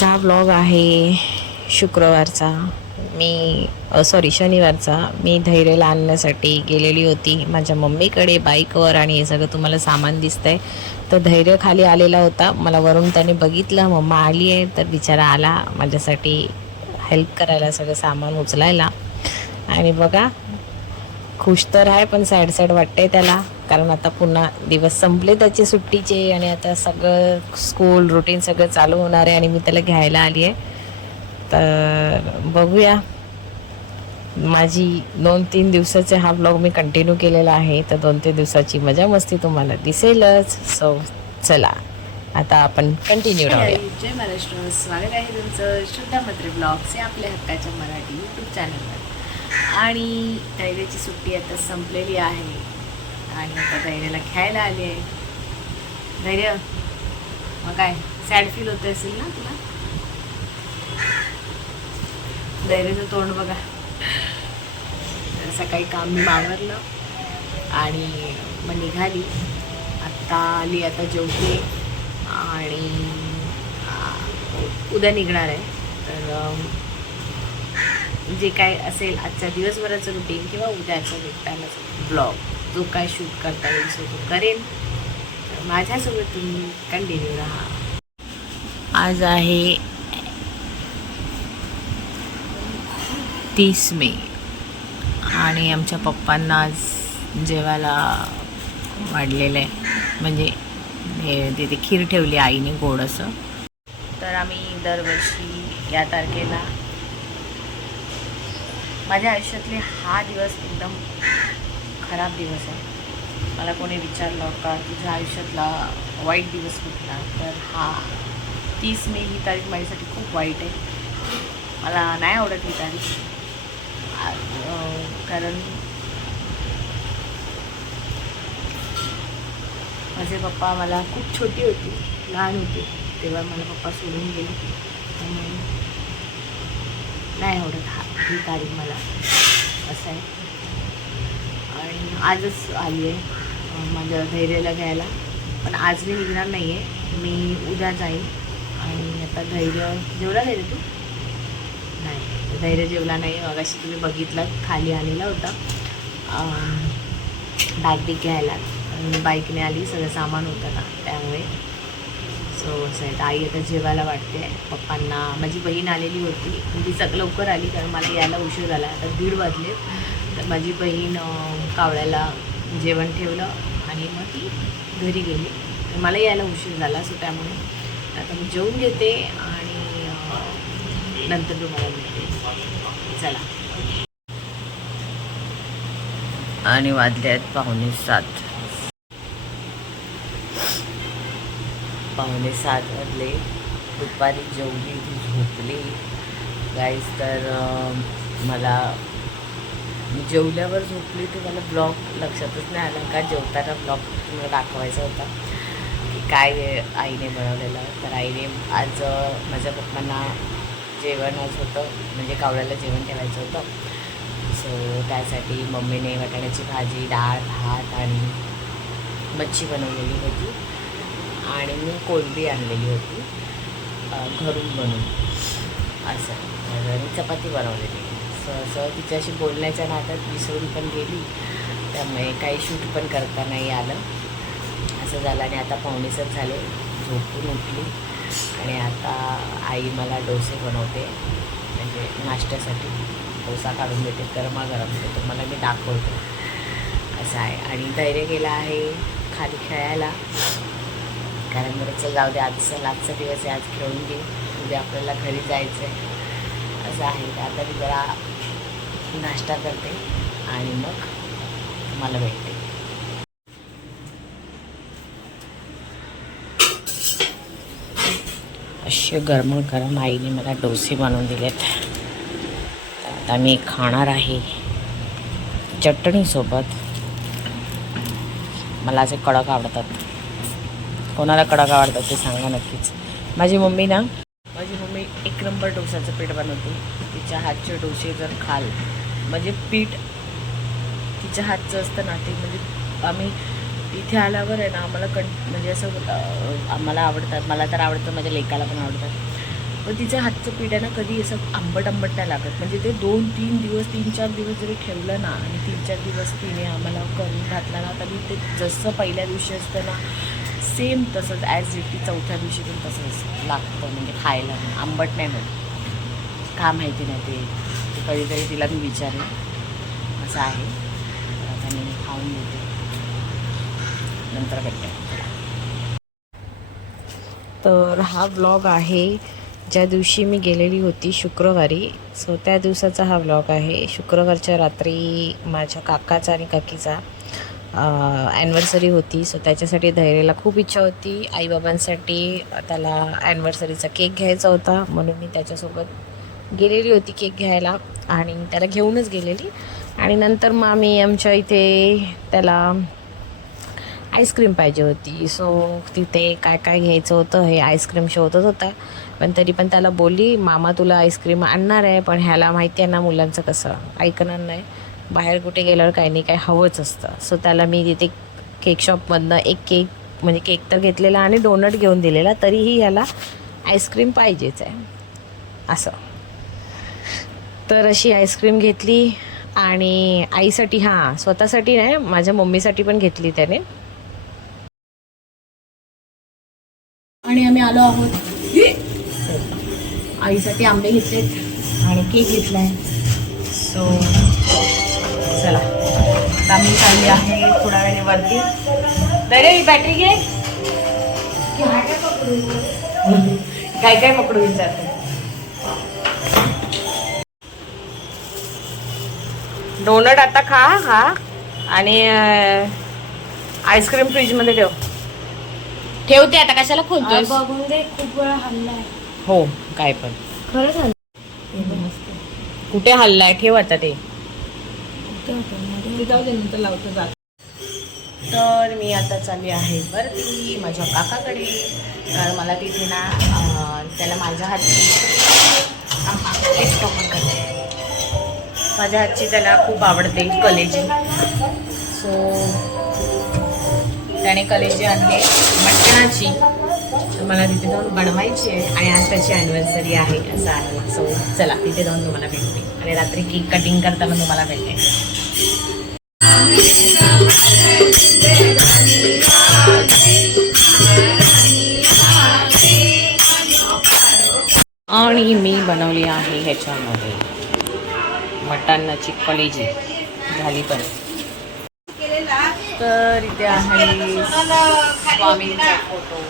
आजचा हा ब्लॉग आहे शुक्रवारचा. मी सॉरी शनिवारचा. मी धैर्यला आणण्यासाठी गेलेली होती. माझ्या मम्मीकडे बाईकवर आणि हे सगळं तुम्हाला सामान दिसतंय. तर धैर्य खाली आलेला होता. मला वरून त्याने बघितलं. मम्मा आली आहे तर बिचारा आला. माझ्यासाठी हेल्प करायला सगळं सामान उचलायला. आणि बघा खुश तर आहे पण सॅड सॅड वाटते त्याला. कारण आता पुन्हा दिवस संपले त्याचे सुट्टीचे आणि आता सगळं स्कूल रुटीन सगळं चालू होणार आहे आणि मी त्याला घ्यायला आली आहे. तर बघूया. माझी दोन तीन दिवसाचे हा ब्लॉग मी कंटिन्यू केलेला आहे. तर दोन तीन दिवसाची मजा मस्ती तुम्हाला दिसेलच. सो चला. आता आपण कंटिन्यू राहूया. जय महाराष्ट्र. स्वागत आहे तुमचं शुद्ध मत्रे ब्लॉग्स हे आपल्या हक्काच्या मराठी यूट्यूब चॅनलवर आणि धैर्याची सुट्टी आता संपलेली आहे. आणि आता धैर्याला घ्यायला आली आहे. धैर्य मग काय? सॅड फील होत असेल ना तुला? धैर्याचं तोंड बघा. सकाळी काम मी मावरलं आणि मग निघाली. आत्ता आली आता जेवते आणि उद्या निघणार आहे. तर जे काय असेल आजच्या दिवसभराचं रुटीन किंवा उद्याचं निघतानाचं ब्लॉग जो काय शूट करता येईल सो तो करेन. माझ्यासोबत तुम्ही कंटिन्यू राहा. आज आहे तीस मे. आणि आमच्या पप्पांना आज जेवायला वाढलेलं आहे. म्हणजे हे तिथे खीर ठेवली आईने गोड असं तर आम्ही दरवर्षी या तारखेला माझ्या आयुष्यातले हा दिवस एकदम खराब दिवस आहे. मला कोणी विचारलं का तुझ्या आयुष्यातला वाईट दिवस कुठला? तर हा तीस मे ही तारीख माझ्यासाठी खूप वाईट आहे. मला नाही आवडत ही तारीख. कारण माझे पप्पा मला खूप छोटी होती लहान होती. तेव्हा मला पप्पा सोडून गेले. त्यामुळे नाही आवडत हा ही तारीख मला. असं आहे. आणि आजच आली आहे माझ्या धैर्याला घ्यायला. पण आज मी निघणार नाही आहे मी उद्या जाईन. आणि आता धैर्य जेवला धैर्य तू? नाही धैर्य जेवला नाही. मगाशी तुम्ही बघितलं खाली आलेला होता. बॅग बिग घ्यायला. बाईकने आली सगळं सामान होतं ना त्यामुळे. सो असं आहे. तर आई आता जेवायला वाटते. पप्पांना माझी बहीण आलेली होती. ती सग लवकर आली कारण मला यायला उशीर झाला. आता दीड वाजले तर माझी बहीण कावळ्याला जेवण ठेवलं आणि मग ती घरी गेली. मला यायला उशीर झाला सो त्यामुळे. आता मी जेवून घेते आणि नंतर तुम्हाला भेटते चला. आणि वाजले आहेत पाहुणे सात. पाहुणे सात वाजले. दुपारी जेवली ती झोपली. गाईज तर मला जेवल्यावर झोपली तर मला ब्लॉग लक्षातच नाही आला. का जेवताना ब्लॉग तुम्हाला दाखवायचा होता की काय आईने बनवलेलं तर आईने आज माझ्या पप्पांना जेवणच होतं म्हणजे कावळ्याला जेवण ठेवायचं होतं. सो त्यासाठी मम्मीने वाटाण्याची भाजी डाळ भात आणि मच्छी बनवलेली होती. आणि मी कोलबी आणलेली होती घरून बनवून. असं. तर मी चपाती बनवलेली. सो असं तिच्याशी बोलण्याच्या नादात विसरून पण गेली. त्यामुळे काही शूट पण करता नाही आलं. असं झालं आणि आता पाहुणेसच झाले. झोपून उठली. आणि आता आई मला डोसे बनवते. म्हणजे नाश्त्यासाठी. डोसा काढून देते. गरमागरम ते तुम्हाला मी दाखवते. असं आहे. आणि धैर्य गेला आहे खाली खेळायला. कारण बरं चल जाऊ दे. आजचा आजचा दिवस आहे. आज खेळून घे. उद्या आपल्याला घरी जायचं आहे असं आहे. आता मी जरा नाश्ता करते आणि मग तुम्हाला भेटते. असे गरम गरम आईने मला डोसे बनवून दिलेत. आता मी खाणार आहे चटणीसोबत मला असे कडक आवडतात. कोणाला कडक आवडतात ते सांगा नक्कीच. माझी मम्मी ना माझी मम्मी एक नंबर डोसाचं पीठ बनवते. तिच्या हातचे डोसे जर खाल म्हणजे पीठ तिच्या हातचं असतं ना ते म्हणजे आम्ही इथे आल्यावर आहे ना आम्हाला कं म्हणजे असं आम्हाला आवडतात मला तर आवडतं माझ्या लेकाला पण आवडतात. पण तिच्या हातचं पीठ आहे ना कधी असं आंबट आंबट नाही लागत. म्हणजे ते दोन तीन दिवस तीन चार दिवस जरी ठेवलं ना आणि तीन चार दिवस तिने आम्हाला करून घातला ना तरी ते जसं पहिल्या दिवशी असतं ना सेम तसंच ॲज इट ती चौथ्या दिवशी पण तसंच लागतं म्हणजे खायला. आंबट नाही मिळत. का माहिती नाही ते. कधीतरी तिला मी विचारेन. असं आहे. आता मी खाऊन देते नंतर भेटते. तर हा ब्लॉग आहे. ज्या दिवशी मी गेलेली होती शुक्रवारी सो त्या दिवसाचा हा ब्लॉग आहे. शुक्रवारच्या रात्री माझ्या काकाचा आणि काकीचा ॲनिव्हर्सरी होती. सो त्याच्यासाठी धैर्याला खूप इच्छा होती. आईबाबांसाठी त्याला ॲनिव्हर्सरीचा केक घ्यायचा होता. म्हणून मी त्याच्यासोबत गेलेली होती केक घ्यायला आणि त्याला घेऊनच गेलेली. आणि नंतर मग आम्ही आमच्या इथे त्याला आईस्क्रीम पाहिजे होती. सो तिथे काय काय घ्यायचं होतं हे आईस्क्रीम शोधत होता. पण तरी पण त्याला बोलली मामा तुला आईस्क्रीम आणणार आहे पण ह्याला माहिती आहे ना मुलांचं कसं ऐकणार नाही. बाहेर कुठे गेल्यावर काही नाही काही हवंच असतं. सो त्याला मी तिथे केक शॉपमधनं एक केक म्हणजे केक तर घेतलेला आणि डोनट घेऊन दिलेला तरीही ह्याला आईस्क्रीम पाहिजेच आहे. असं. तर अशी आईस्क्रीम घेतली आणि आईसाठी हां स्वतःसाठी नाही माझ्या मम्मीसाठी पण घेतली त्याने. आणि आम्ही आलो आहोत. आईसाठी आंबे घेतलेत आणि केक घेतलाय. सो चला. मी चालली आहे थोड्या वेळाने वरती. बरे ही बॅटरी घे. काय काय पकडू विचारते? डोनट आता खा हा. आणि आईस्क्रीम फ्रीजमध्ये ठेव. ठेवते आता कशाला खोलतोय बघून दे खूप वेळा हल्लाय. हो काय पण. खरंच हल्ला कुठे हल्लाय? ठेव आता ते. जाऊ दे नंतर लावतो जात तर मी आता चालली आहे वरती माझ्या काकाकडे. तर मला तिथे ना त्याला माझ्या open करते. माझ्या हातची त्याला खूप आवडते कलेजी सो त्याने कलेजी आणले मटणाची. तर मला तिथे जाऊन बनवायची आहे आणि आज त्याची ॲनिव्हर्सरी आहे असं आहे. सो चला तिथे जाऊन तुम्हाला भेटते. आणि रात्री केक कटिंग करताना तुम्हाला भेटते. आणि मी बनवली आहे ह्याच्यामध्ये. मटणाची कलेजी झाली पण. तर इथे आहे स्वामींचा फोटो.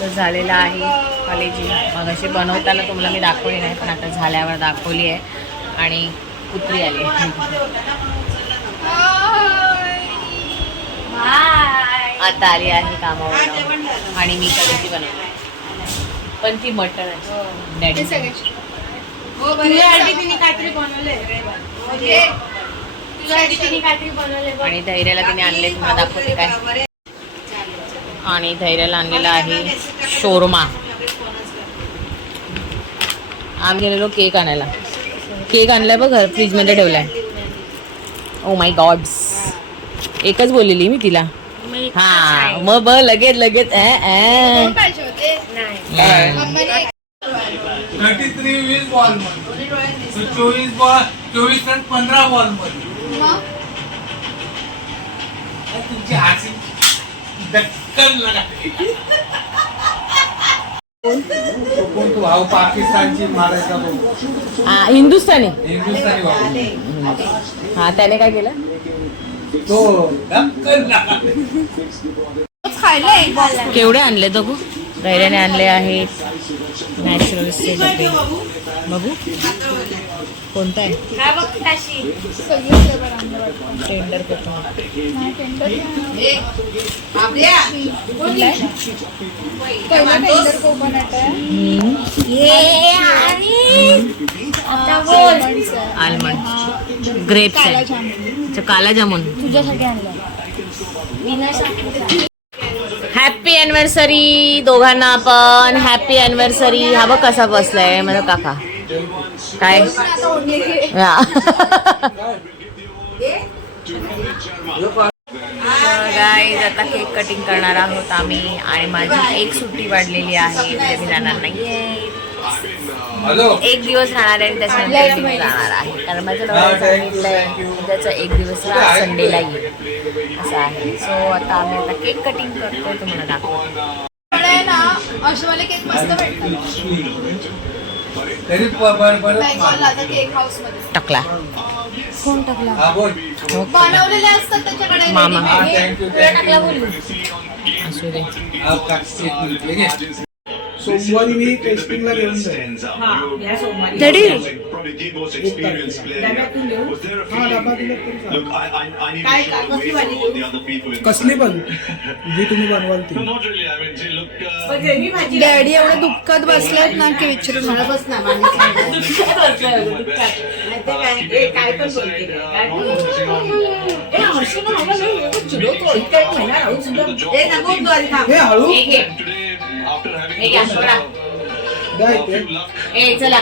तर झालेला आहे कलेजी. मग अशी बनवताना तुम्हाला मी दाखवली नाही पण आता झाल्यावर दाखवली आहे. आणि कुत्री आली आता आली आहे कामावर आणि मी कलेजी बनवली पण ती मटण डॅडी आणि धैर्याला तिने आणले तुम्हाला दाखवते काय. आणि धैर्याला आणलेला आहे शोरमा. आम्ही गेलेलो केक आणायला. केक आणलाय बघ घर फ्रीजमध्ये ठेवलाय. ओ माय गॉड्स एकच बोललेली मी तिला. हा मग बघ लगेच लगेच. थर्टी थ्री वीस बॉलमध्ये. चोवीस बॉल चोवीस रन पंधरा बॉलमध्ये. तुमची हासी. दक्कन लगा कोण तो भाऊ पाकिस्तानची मारायचा भाऊ? हा, हिंदुस्थानी. हिंदुस्थानी भाऊ. हा त्याने काय केलं? तो दक्कन लगा केवढे आणले बघू धैर्याने आणले आहेत. नॅचरल डबे. बघू. कोणता आहे? टेंडर कोकोनट आलमंड ग्रेप्स आहे काला जामुन. तुझ्यासाठी आणलं हॅपी अॅनिव्हर्सरी दोघांना पण हॅपी अॅनिव्हर्सरी हा बघ कसा बसलाय माझा काका. काय? गाईज आता केक कटिंग करणार आहोत आम्ही. आणि माझी एक सुट्टी वाढलेली आहे उद्या मी जाणार एक दिवस राहणार आहे आणि त्याच्यानंतर मी जाणार आहे. कारण माझं. त्याचा एक दिवस संडेला येईल. असं आहे. सो आता आम्ही आता केक कटिंग करतोय तुम्हाला दाखवतो. आहे ना अशोले केक मस्त भेटतात तरी प- ब- बरंच बेंगॉलला आता केक हाऊसमध्ये. टाकला. कोण टाकला? बोल. बनवलेले असतात त्याच्याकडे मामा. टाकला बोलू असू दे. सोमवारी मी टेस्टिंगला घेऊन जाईन. हा तरी. कसली पण जी तुम्ही बनवाल ती डॅडी एवढे दुःखात बसलेत ना की विचारू मला बस ना हे हळू? द्या इथे. ए चला.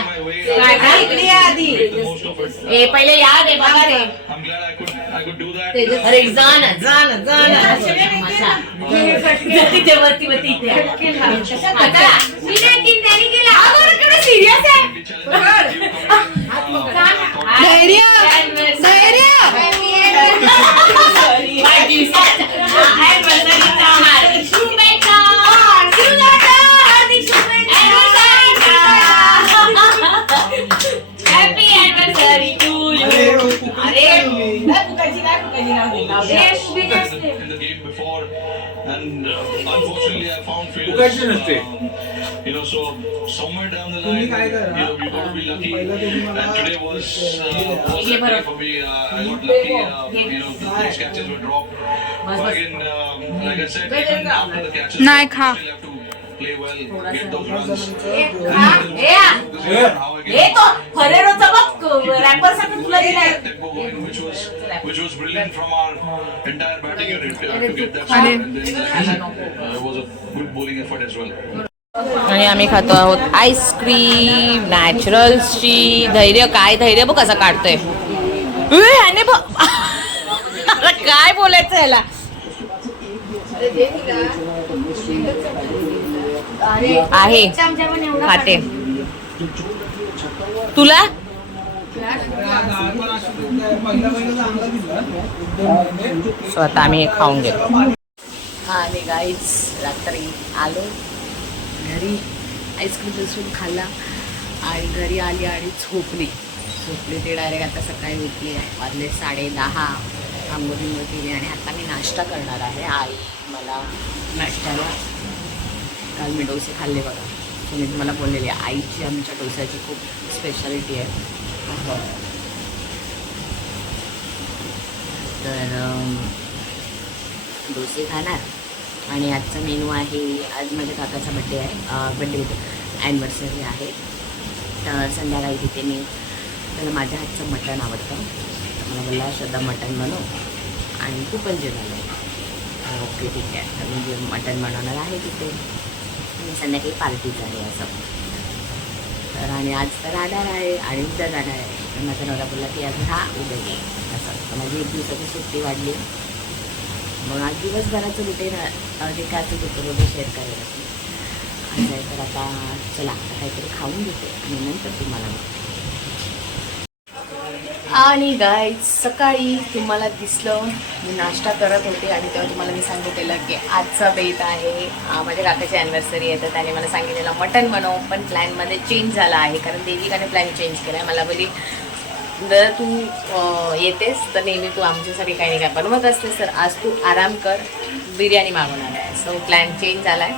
ए पहिले या रे बघा रे. अरे जा ना जा ना जा ना वरती वरती. वरती इथे आता मी नाही तीन त्यांनी केला अगं केवढं सिरियस आहे. धैर्य! धैर्य! तो फरेरोचा बघ रॅपरसाठी तुला दिलाय tempo going, which was which was brilliant from our entire batting unit uh, to get that. And then, uh, it was a good bowling effort as well. आणि आम्ही खातो आहोत आईस्क्रीम नॅचरल्सची धैर्य. काय धैर्य बघ कसं काढतोय. ह्याने बघ आता काय बोलायचं याला? आहे. खाते. तुला? स्वतः आता आम्ही खाऊन घेतो. आणि गाईच रात्री आलो. घरी आईस्क्रीम बसून खाल्ला आणि घरी आली आणि झोपली. झोपली ते डायरेक्ट आता सकाळी उठली आहे. वाजले साडे दहा. आंघोळी केली आणि आता मी नाश्ता करणार आहे. आई मला नाश्त्याला काल मी डोसे खाल्ले बघा. तुम्ही मी तुम्हाला बोललेली आईची आमच्या डोस्याची खूप स्पेशालिटी आहे. तर डोसे खाणार? आणि आजचा मेनू आहे आज माझ्या काकाचा बड्डे आहे बड्डे ॲनिव्हर्सरी आहे. तर संध्याकाळी तिथे मी त्याला माझ्या हातचं मटण आवडतं. तर मला बोलला श्रद्धा मटण बनव आणि तू पण जेवायला ओके ठीक आहे. तर मी जे मटण बनवणार आहे तिथे आणि संध्याकाळी पार्टीच आहे असं. तर आणि आज तर राहणार आहे आणि उद्या जाणार आहे. माझा नवरा बोलला की आज हा उद्या ये. असं. तर माझी एक दिवसाची सुट्टी वाढली. मग आज दिवसभराचं रुटीन जे काय असेल होतं बघून शेअर करायला असं तर आता चला आता काहीतरी खाऊन घेते आणि नंतर तुम्हाला आणि गाय सकाळी तुम्हाला दिसलं मी नाश्ता करत होते आणि तेव्हा तुम्हाला मी सांगितलेलं की आजचा बेत आहे. माझ्या काकाची ॲनिव्हर्सरी येतं त्याने मला सांगितलेलं मटन बनव पण प्लॅनमध्ये चेंज झाला आहे कारण देविकाने प्लॅन चेंज केला आहे मला बोली जर तू येतेस तर नेहमी तू आमच्यासाठी काही नाही काय बनवत असतेस तर आज तू आराम कर बिर्याणी मागवणार आहे. सो प्लॅन चेंज झाला आहे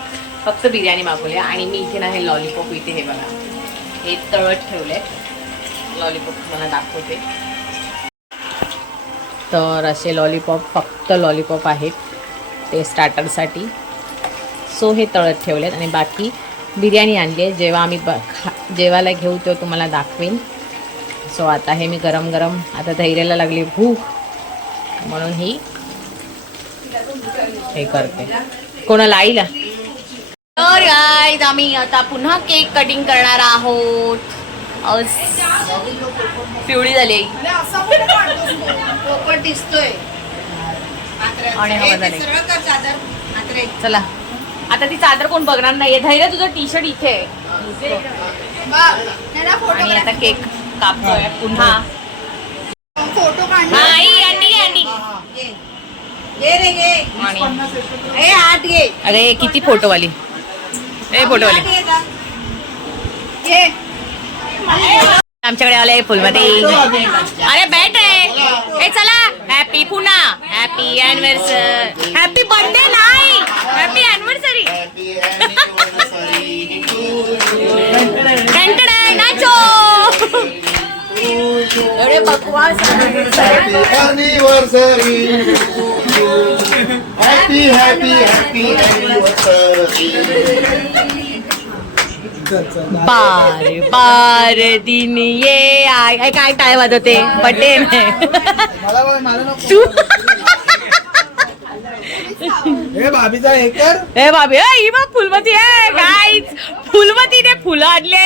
फक्त बिर्याणी मागवली आहे आणि मी इथे ना हे लॉलीपॉप इथे हे बघा. हे तळत ठेवले लॉलीपॉप तुम्हाला दाखवते. तर असे लॉलीपॉप फक्त लॉलीपॉप आहेत. ते स्टार्टरसाठी सो हे तळत ठेवलेत. आणि बाकी बिर्याणी आणली आहे. जेव्हा आम्ही ब खा जेवायला घेऊ तेव्हा तुम्हाला दाखवेन. सो आता हे मी गरम गरम आता धैर्याला लागली भूक. म्हणून ही हे करते. कोणाला आईला? तर गाईज आम्ही आता पुन्हा केक कटिंग करणार आहोत. पिवळी झाली पोपट दिसतोय. चला. आता ती चादर कोण बघणार नाहीये? धैर्य तुझं टी शर्ट इथे आहे. आणि आता केक कापतोय. पुन्हा. फोटो हा, अरे किती फोटोवाली? ए फोटोवाली. ये आमच्याकडे आले फुलमध्ये अरे बॅट आहे ए चला. हॅपी पुन्हा. हॅपी अॅनिव्हर्सरी हॅपी बर्थडे नाही हॅपी अॅनिव्हर्सरी एवढे बकवास anniversary happy happy happy anniversary. बार बार दिन ये आय. काय टाळ वाजवते? मला नको. तू. हे भाभीचा हे कर बाबी ए, ही बघ फुलमती आहे काय फुलमतीने फुलं आणले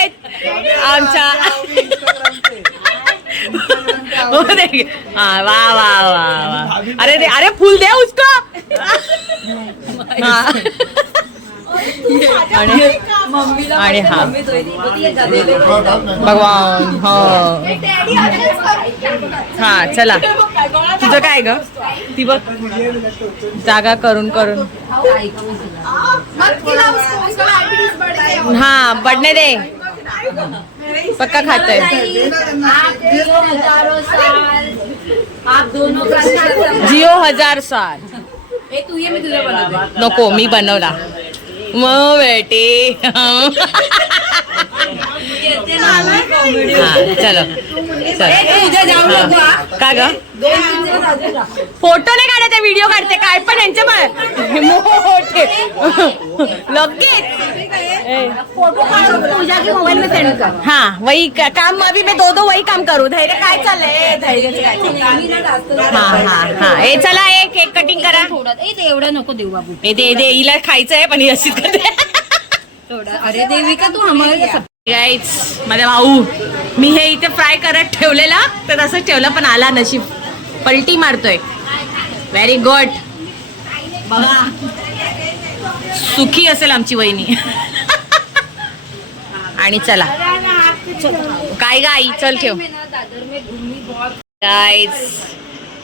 आमच्या हो. हा, वा वा वा वा अरे दे अरे फुल दे उसको। हा. आणि हा। भगवान हो। हा चला। तुझं काय ग? ती बघ. जागा करून करून. मत केला उसको बढ़ गया हा पक्का जिओ हजार साल. नको मी बनवला. मग बेटी. चलो चलो. काय ग? फोटो नाही काढते व्हिडिओ काढते. काय पण यांचे पण मोठे. लगेच. हाँ वही काम अभी मैं दो दो वही काम करू. धैर्य काय चाललंय? धैर्य हाँ हाँ हाँ. ए चला ए केक कटिंग करा. एवढं नको देऊ बाबू. दे हिला खायचं आहे पण ही अशीच करते अरे देविका तू आम्हाला गाईज माझा भाऊ मी हे इथे फ्राय करत ठेवलेला तर तसंच ठेवलं पण आला नशीब. पलटी मारतोय. व्हेरी गुड सुखी असेल आमची वहिनी. आणि चला. काय ग आई? चल ठेव. गाईज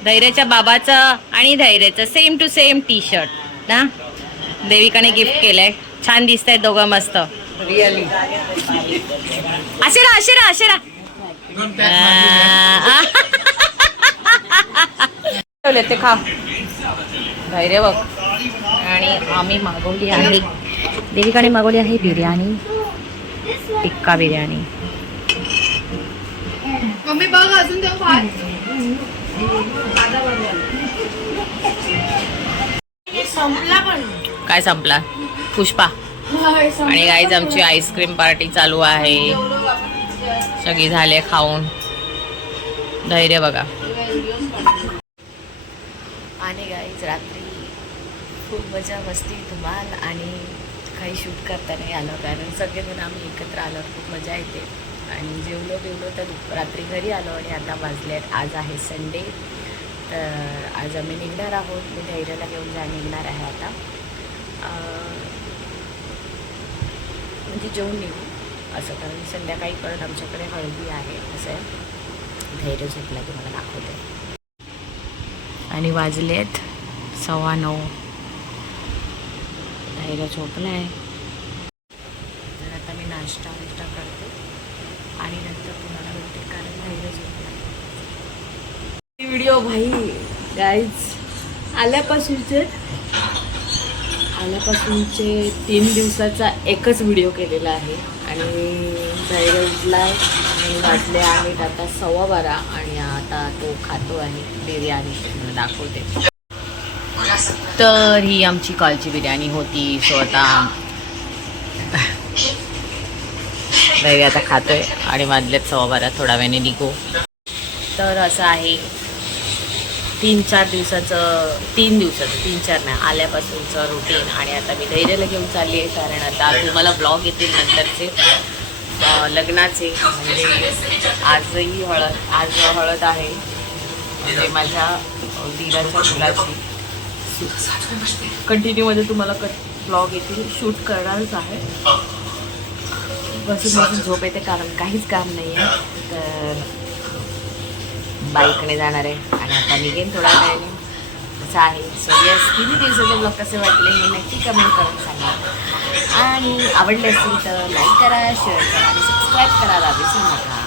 धैर्याच्या बाबाचं आणि धैर्याचं same to same T shirt ना? देविकाने गिफ्ट केलंय. छान दिसत आहेत दोघं मस्त. रिअली असे राहा ठेवले ते खा. धैर्य बघ. आणि आम्ही मागवली आहे. देविकाने मागवली आहे बिर्याणी. टिक्का बिर्याणी. मम्मी बघ अजून काय संपला? पुष्पा. आणि गाईज आमची आईस्क्रीम पार्टी चालू आहे. सगळी झाले खाऊन. धैर्य बघा. आणि गाईज रात्री खूप मजा मस्ती धुमाल आणि काही शूट करता नाही आलं. कारण सगळेजण आम्ही एकत्र आलो खूप मजा येते. आणि जेवलो बिवलो तर रात्री घरी आलो आणि आता वाजले आहेत आज आहे संडे तर आज आम्ही निघणार आहोत. मी धैर्याला घेऊन जा निघणार आहे आता. अं, म्हणजे जेवून निघू. असं कारण संध्याकाळी परत आमच्याकडे हळदी आहे. असं आहे. धैर्य झोपला की मला दाखवते. आणि वाजलेत सव्वा नऊ. धैर्य झोपला आहे तर आता मी नाश्ता विष्टा करते. आणि नंतर तुम्हाला भेटते कारण धैर्य झोपला व्हिडिओ भाई गाईज आल्यापासूनचे आल्यापासूनचे तीन दिवसाचा एकच व्हिडिओ केलेला आहे. आणि धैर्य उठला आणि वाजले आहेत आता सव्वा बारा आणि आता तो खातो आहे बिर्याणी. दाखवते. तर ही आमची कालची बिर्याणी होती. सो आता धैर्य आता खातोय आणि वाजलेत सव्वा बारा थोडा वेळाने निघू. तर असं आहे. तीन चार दिवसाचं तीन दिवसाचं तीन चार नाही आल्यापासूनचं रुटीन आणि आता मी धैर्याला घेऊन चालली आहे कारण आता तुम्हाला ब्लॉग येतील नंतरचे. लग्नाचे म्हणजे आजही हळद आज हळद आहे. म्हणजे माझ्या दिराच्या मुलाची. कंटिन्यूमध्ये तुम्हाला क ब्लॉग येतील. शूट करणारच आहे. बसून बसून झोप येते कारण काहीच काम नाही आहे तर बाईकने जाणार आहे. आणि आता निघेन थोडा वेळाने असं आहे. सो यस तिन्ही दिवसाचे ब्लॉग कसे वाटले हे नक्की कमेंट करून सांगा. आणि आवडले असतील तर लाईक करा शेअर करा आणि सबस्क्राईब करायला विसरू नका